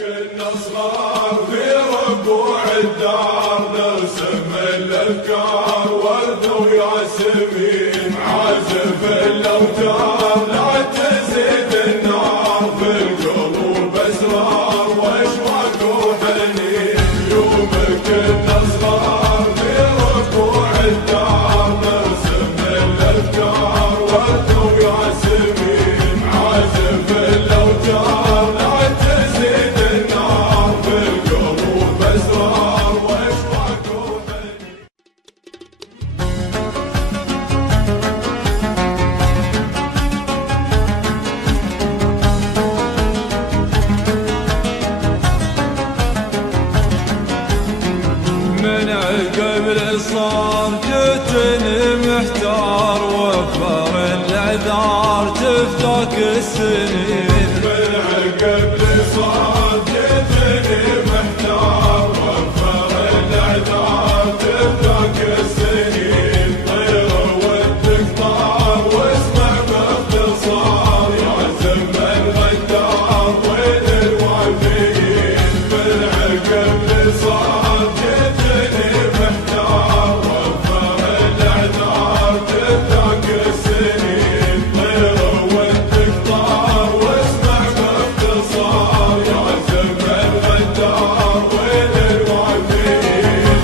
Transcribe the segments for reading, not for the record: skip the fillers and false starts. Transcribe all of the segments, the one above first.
كنا صغار في ربوع الدار نرسم الافكار ورد وياسمين عازف الاوتار لا تزيد النار في القلوب اسرار واشواق وحنين يوم كنا صغار في ربوع الدار نرسم الافكار ورد وياسمين عازف الاوتار لا تزيد النار في القلوب اسرار واشواق وحنين. من قبل صار جتني محتار وفر الاعذار تفتك السنين. من قبل صار جتني محتار وفر الاعذار تفتك السنين. طير ودك طار واسمع باختصار يا زم الغدار وين الوافيين. من قبل صار جتني محتار وفر الاعذار تفتك السنين. طير ودك طار واسمع باختصار يا زم الغدار وين الوافيين.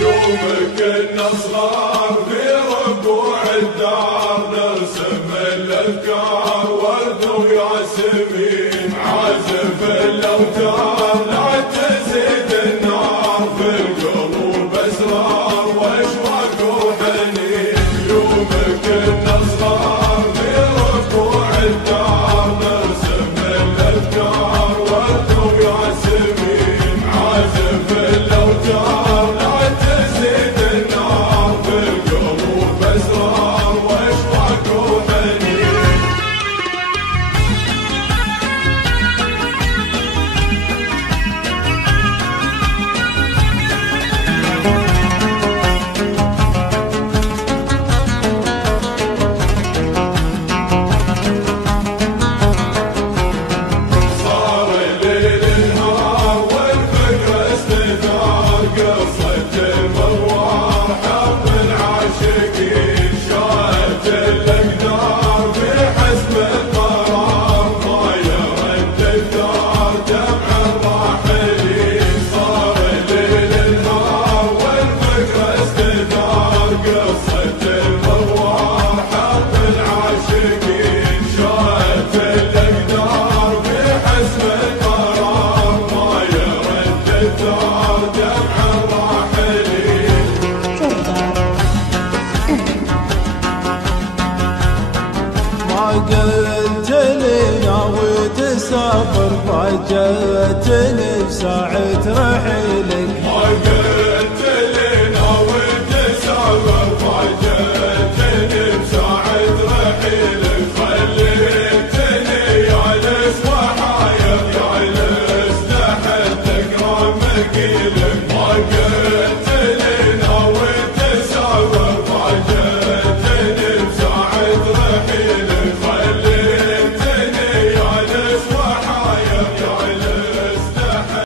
يوم كنا صغار في ربوع الدار نرسم الافكار ورد وياسمين عازف الاوتار لا تزيد النار في القلوب اسرار واشواق وحنين. يوم كنا صغار في ربوع الدار نرسم الافكار ورد وياسمين عازف الاوتار لا تزيد النار في القلوب اسرار واشواق وحنين. صار الليل نهار والفكرة استثار قصة المغوار حب العاشقين شاءت الأقدار بحسب القرار ما يرد الدار جمع الراحلين. صار الليل نهار والفكرة استثار قصة المغوار حب العاشقين شاءت الأقدار بحسب القرار ما يرد الدار جمع الراحلين. ما قلت لي ناوي تسافر فاجأتني بساعة رحيلك